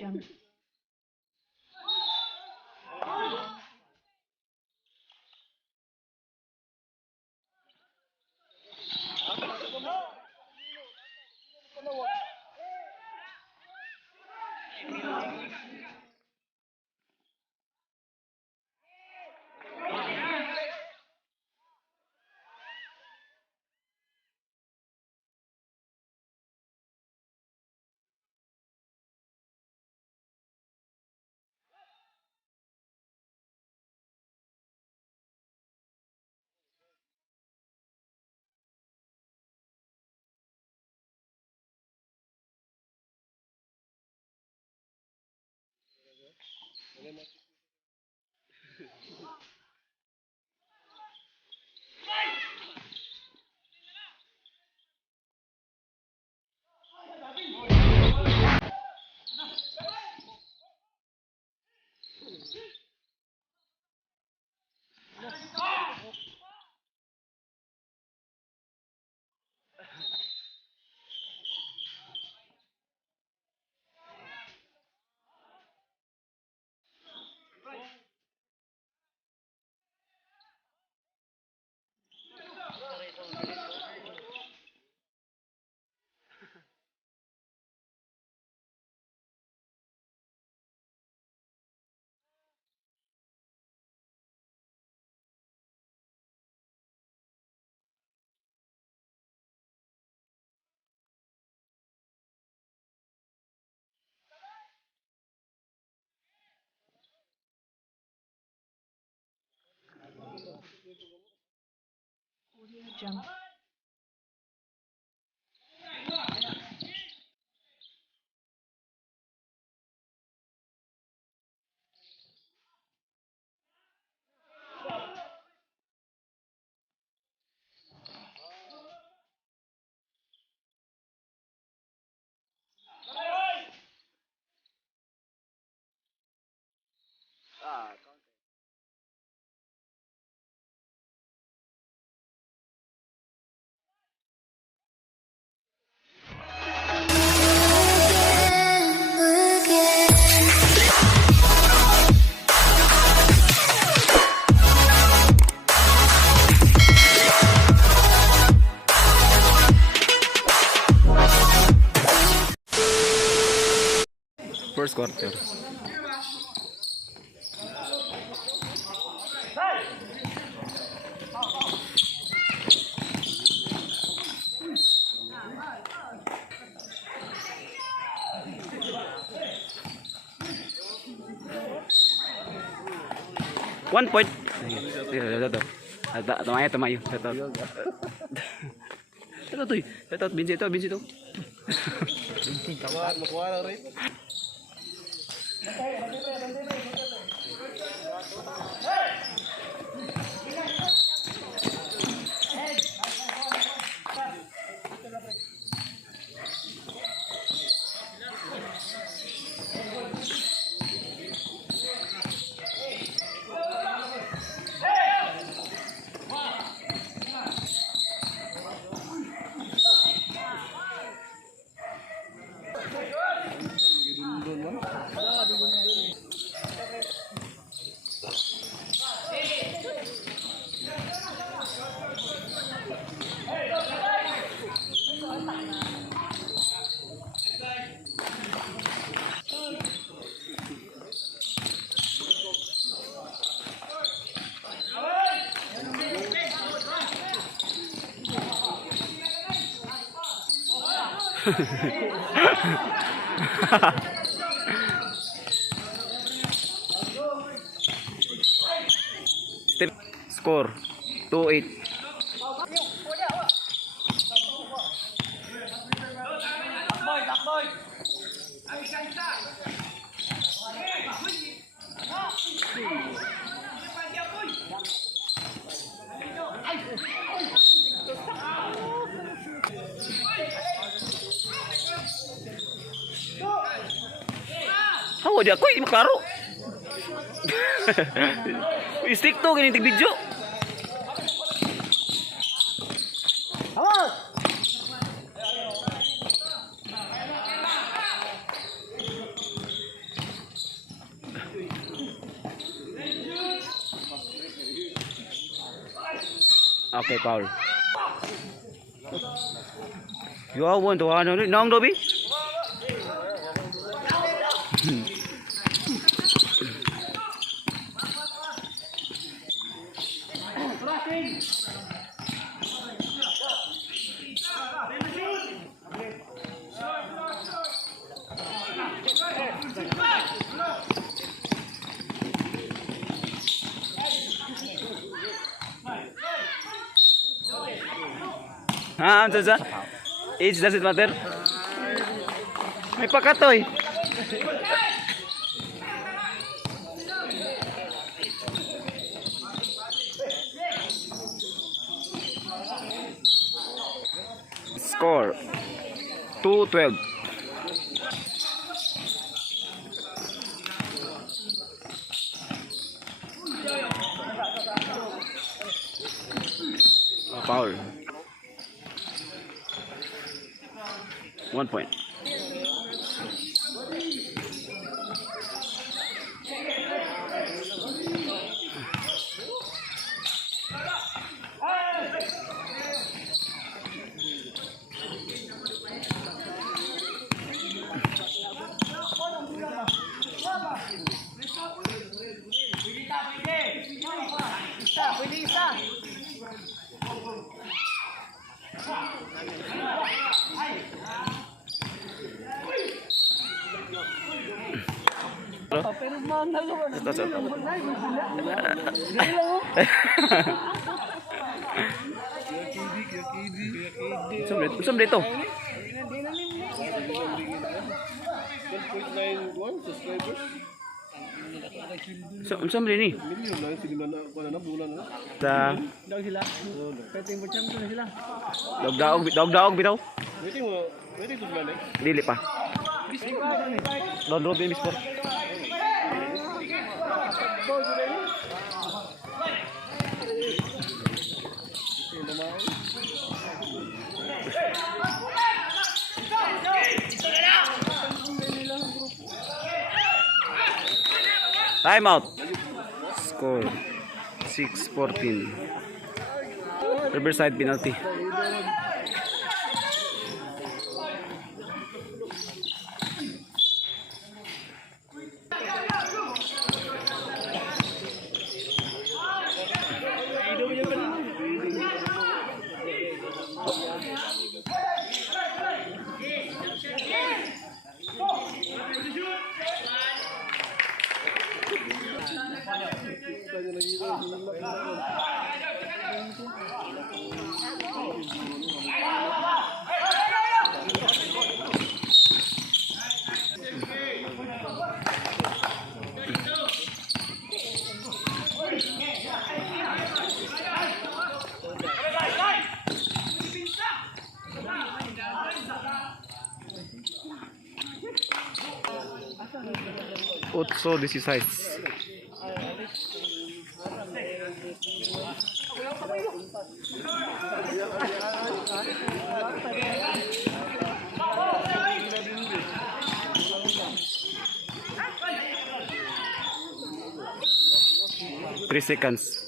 Jump. Jump. First quarter. One point. Tamayo. Ito, binsi ito. Tama, makuha lang rin. Step score 2-8. Oh, di ako hindi maklaro. Stick to gini video. Okay, foul. Yawan tu ano ni nang dobi. Ha, ano sa? Age doesn't matter. May pakatoy. Score 2-12. Foul. 1 point. Usam dito. 12.91 subscribers. Usam din ni. Million lang sila na bulan na. Sa Daw sila. Petting bercam tu sila. dog bitaw. Waiting mo, waiting to bulan eh. Dili pa. Don Robin Sport. Time out. Score 6-14. Riverside penalty. Otso 16. Three seconds.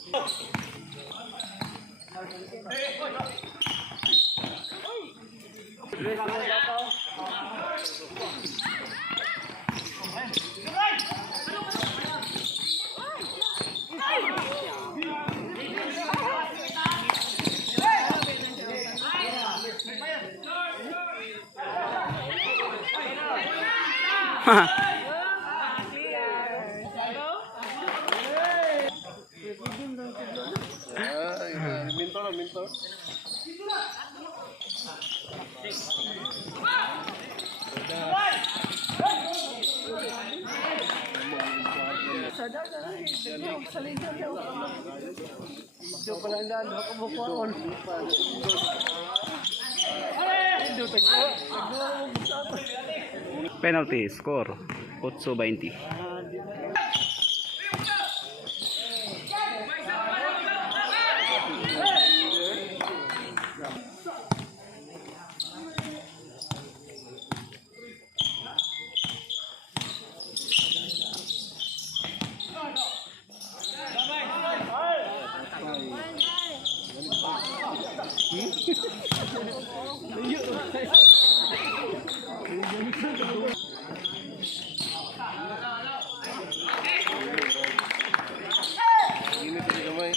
Minto. Penalty score 8-20. Init yung kamay.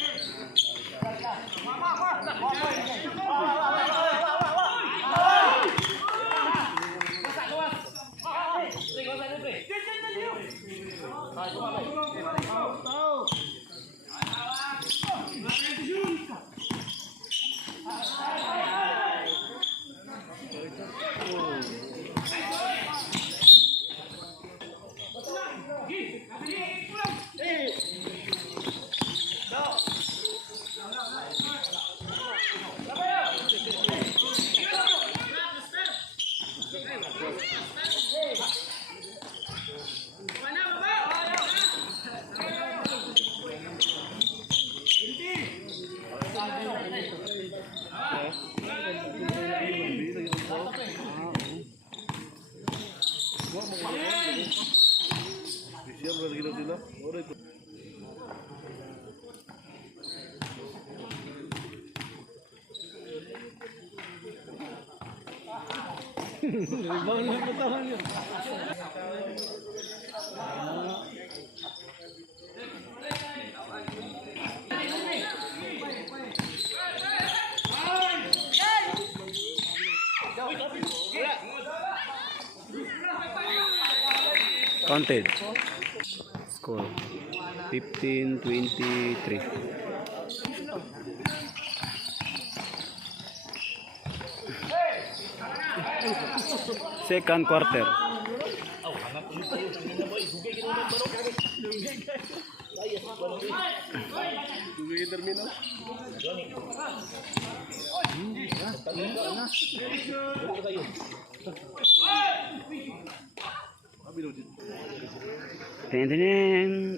Siya ba ginaw sila? Ora ito. Rebound lang katawan yun. Counted. Score 15-23. Second quarter. Dugay terminal. Tenen.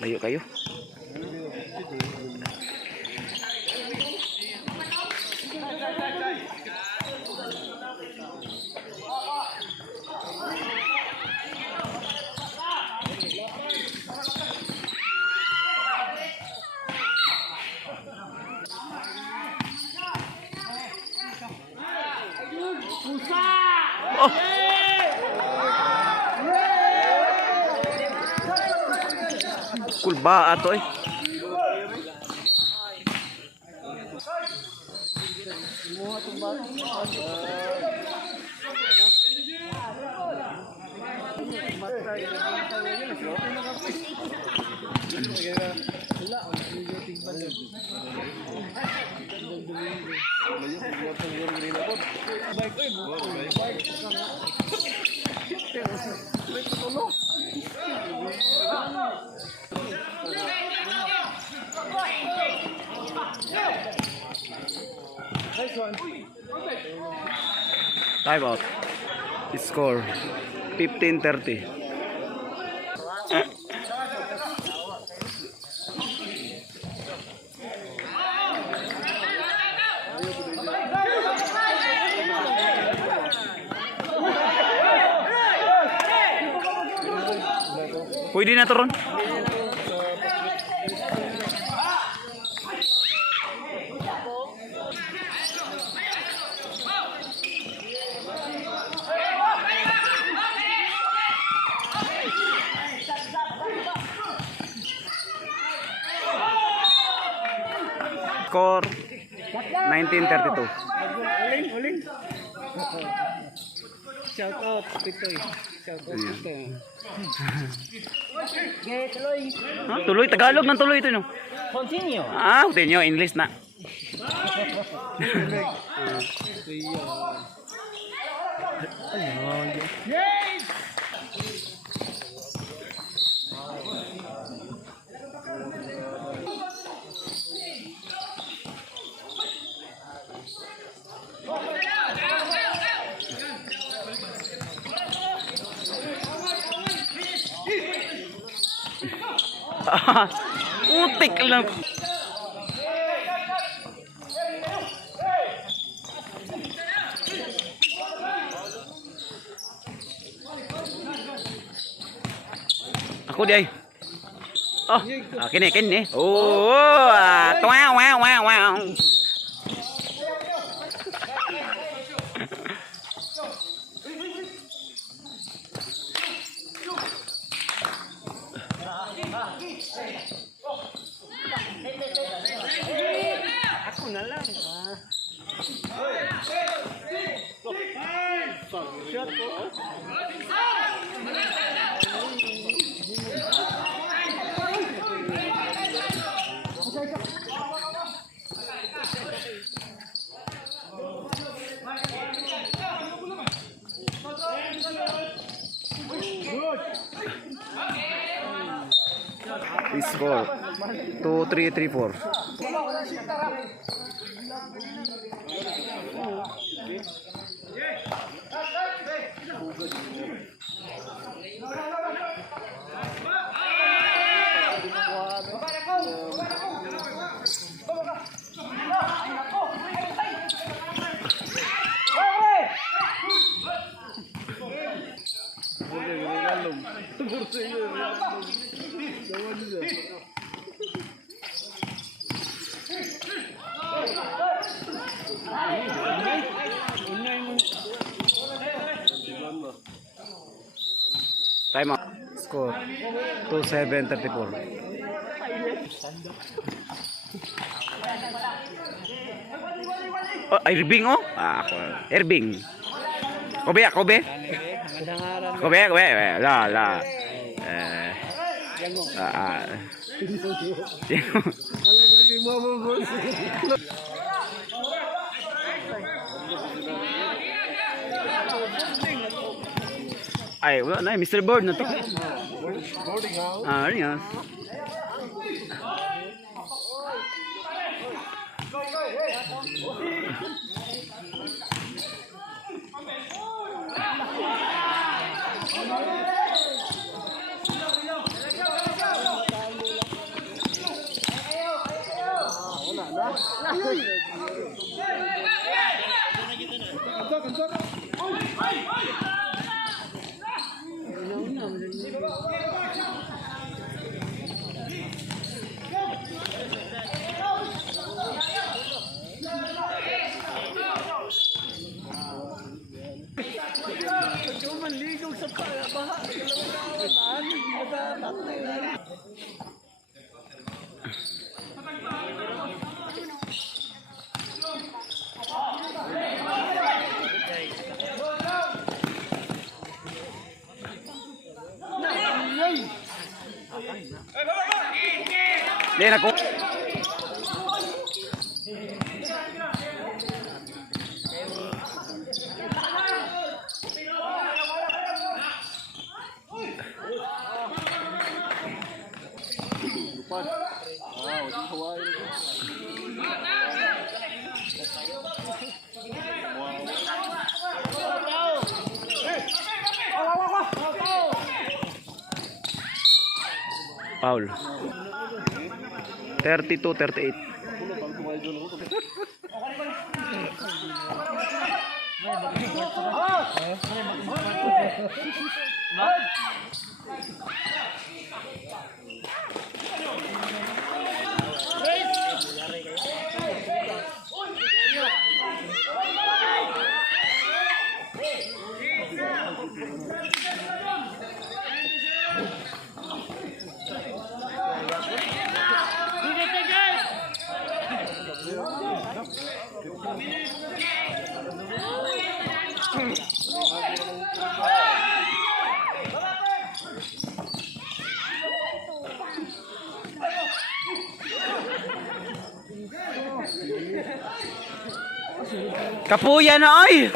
Layo kayo. Kulba ato eh. Time out. Score 15-30. Pwede na to ron. Score 19-32. Uling. Shout out, Pitoy. Shout out, Pitoy. Tuloy Tagalog ng tuloy ito no. Continue. Continue English na. Yes! Utik lang. Ako di ay. Oh, kini. Oh, wow. Ako na lang. Shot po. Score 2-3-3-4. Time out. Score 2-7-34. Oh, Irbing oh. Irbing. Kobe. La. Ay, wala na, Mr. Bird na to. Boarding house. Ano yan? Manligog sa baha. Din ako. Foul. 32-38. Kapuya na ay.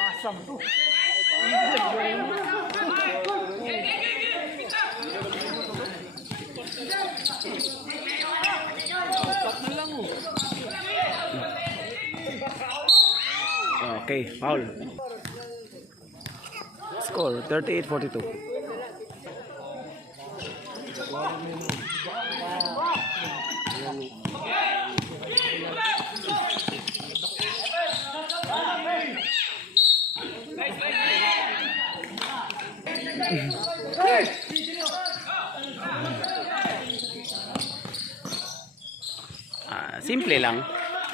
Pasang to. Okay, foul. Score 38-42. Simple lang.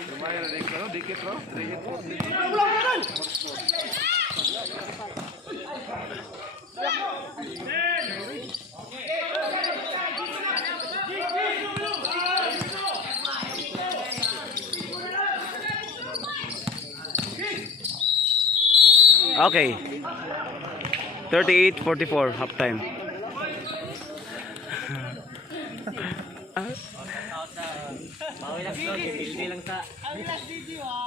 Lumayan na dikit, no? Dikit, no? Dikit, no? Okay. 38-44 halftime.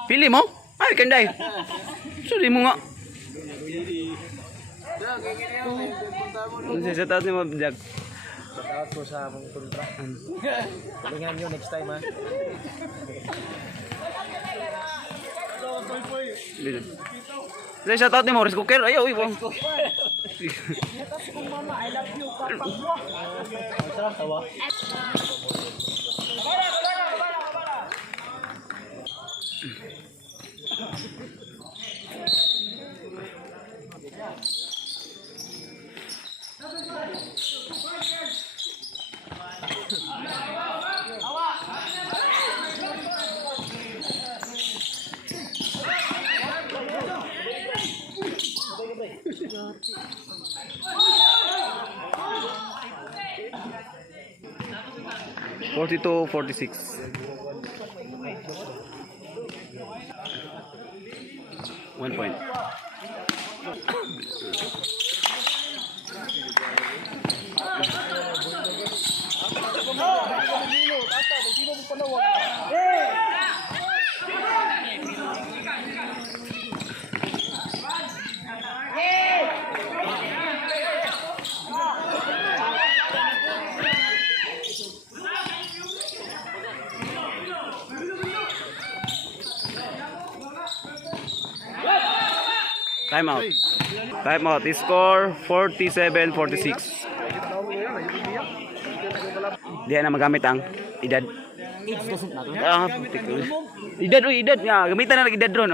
Pili mo? Ay, kanday. Sorry mo nga. Sa taas ni mo, Jack. Shout ko sa among kontra. Galingan nyo next time ha. Say shout out ni Morris Cooker. Ayaw, uy. Mama, I love you, Papa. Masarap tawa. Forty-two, 46. One point. Time out. Time out. Score 47-46. Di na magamit ang edad. Edad, uy, edad. Gamitan na ng edad ron.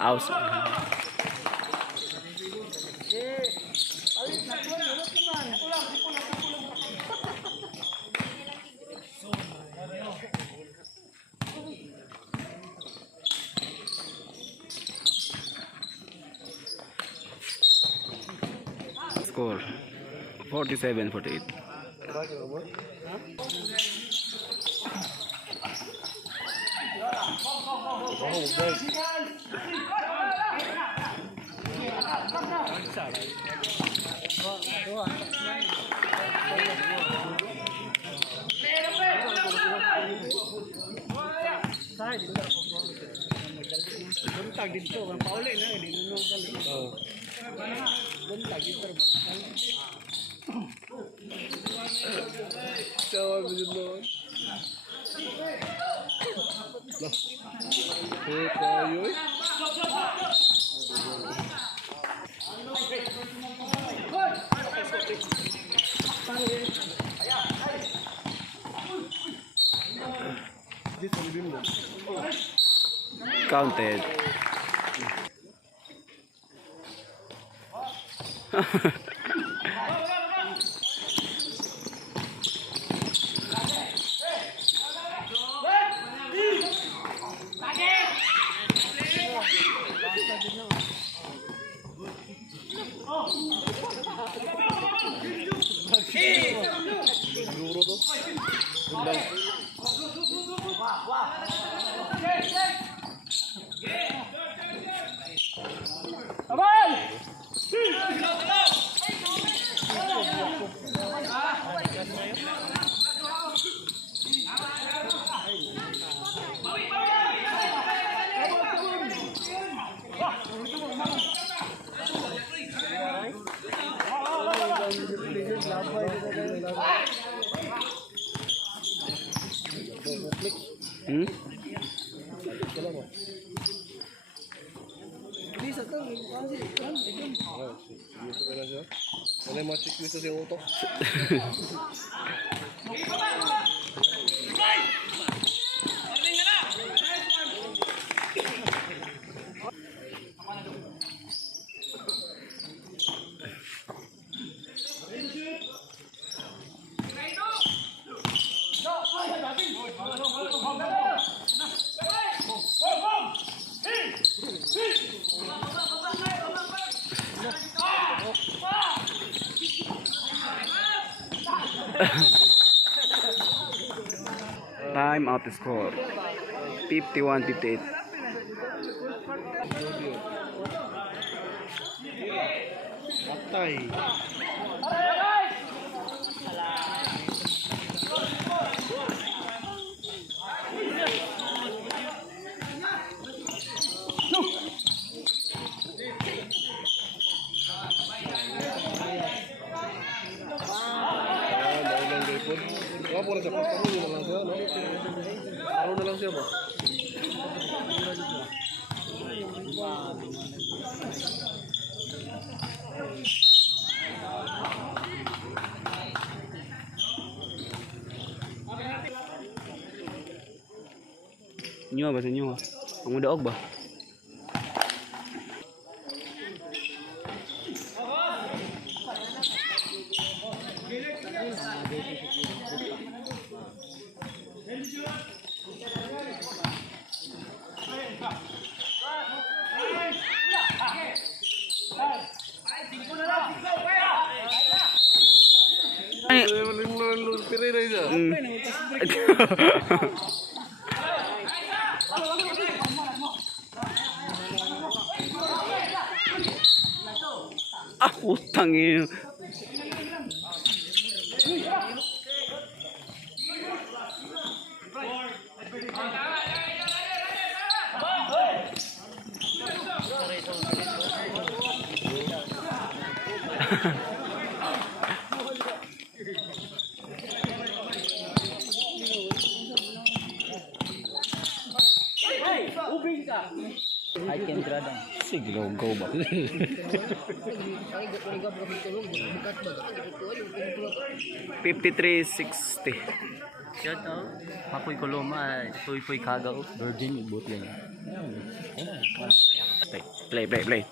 Aus. Score 47-48. Buntag dito, ang pauli na, hindi nunong kali. Buntag dito, Sawa mo yun doon. Tayo eh. Counted. Hmm? Wala mga checklist sa siyang utok. Time out the score. 51-58. Patay. Wala po na siya. Pagkaroon na lang siya, no? Pagkaroon na lang siya ba? Nyo ba sa inyo? Ang mudaog ba? Ay, Pereira isa. ah, utang yun. I can draw down. Sige, go ba? 53-60. Shout out. Mapoy Koloma, Puy Kagao. Virgin boot lang. Play.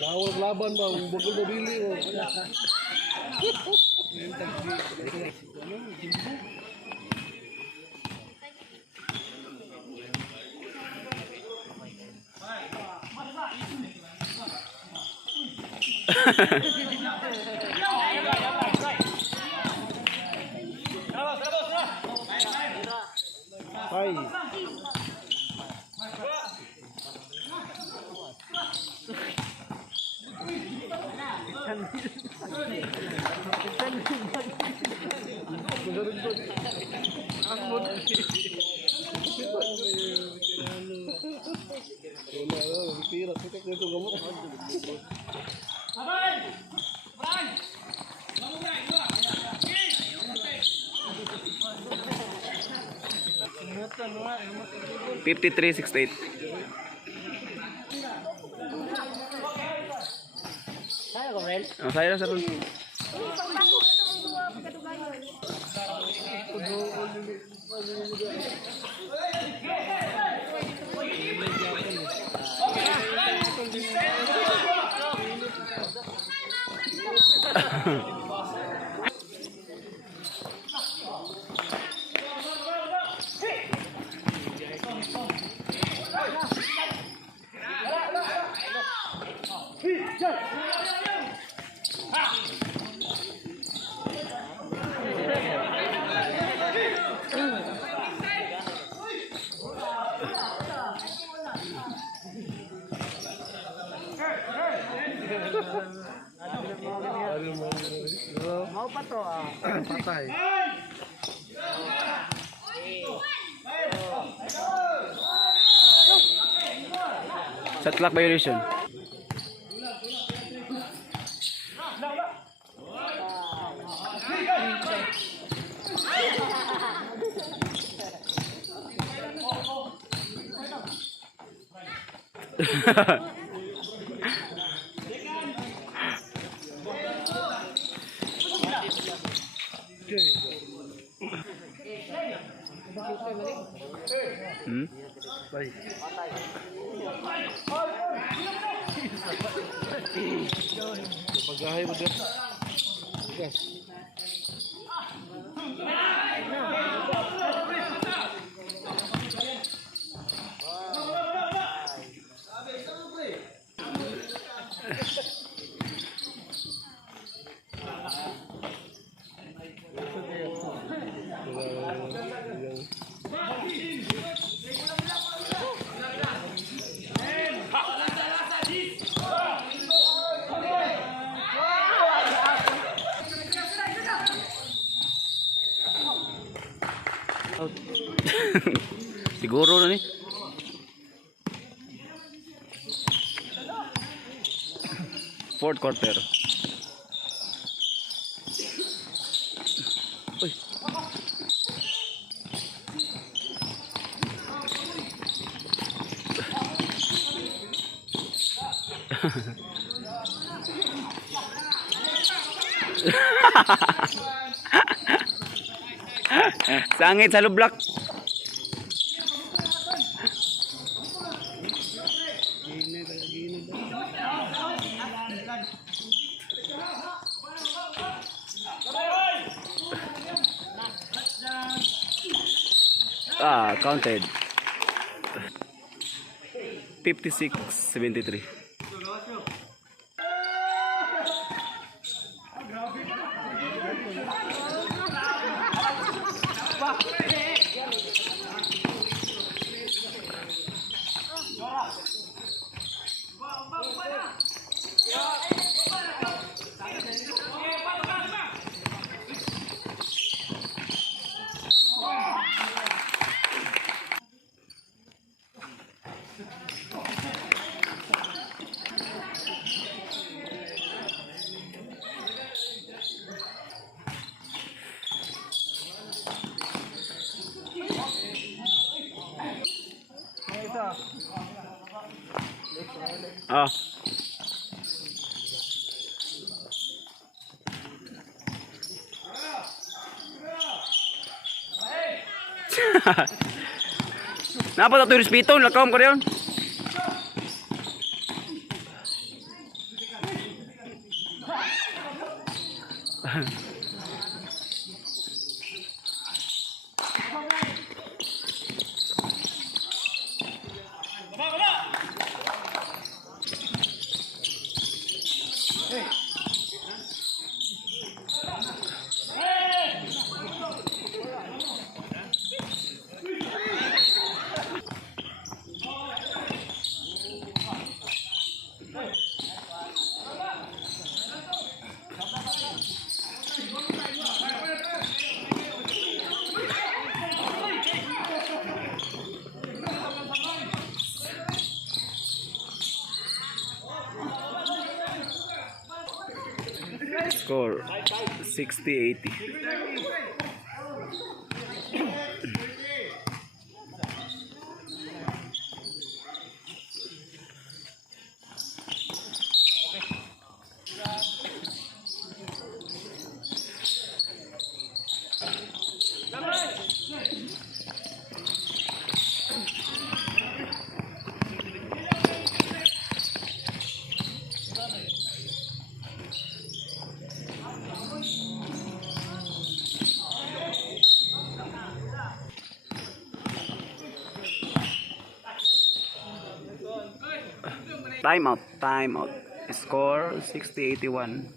Lawag laban ba? Bukol na bili o. Ay. Pira, sikat nito gamot. Abay! 53-68. Oh, saya sa ron. Mau pa to ah. Patay. Shot clock violation. Hmm? Bye. Pagahay mo dyan. Yes. Siguro na ni. Fourth quarter. Uy. Sangit sa lublak. Counted. 56-73. Ah. Napa to respeto lakam ko riyon. Score 60-80. Time out. Score 60-81.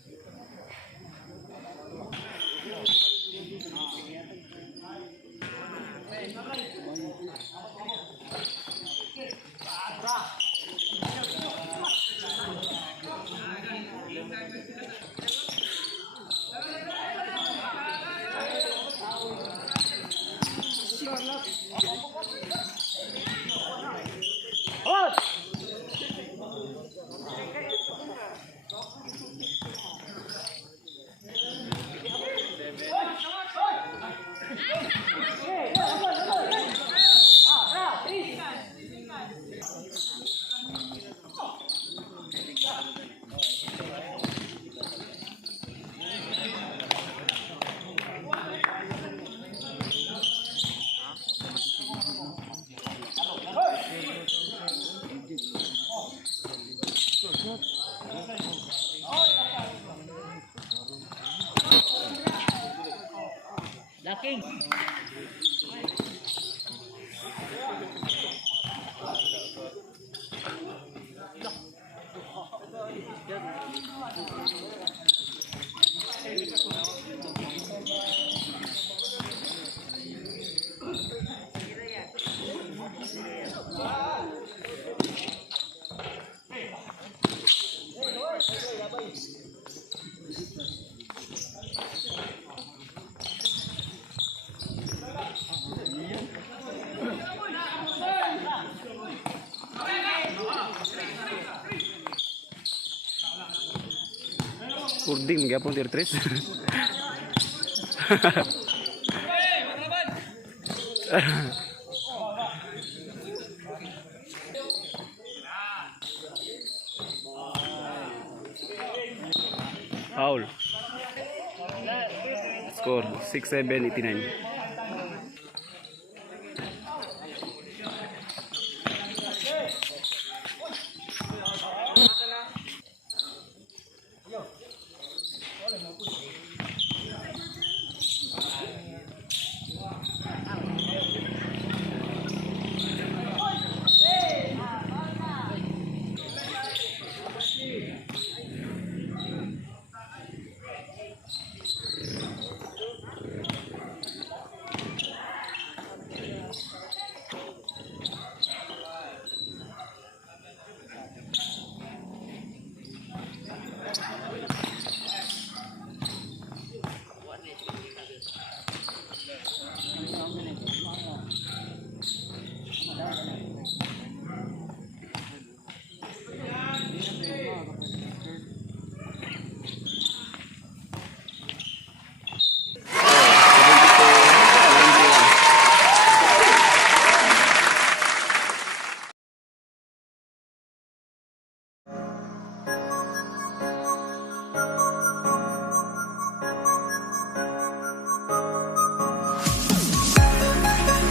Puding gapon tier 3. Foul. Score 6-7-89.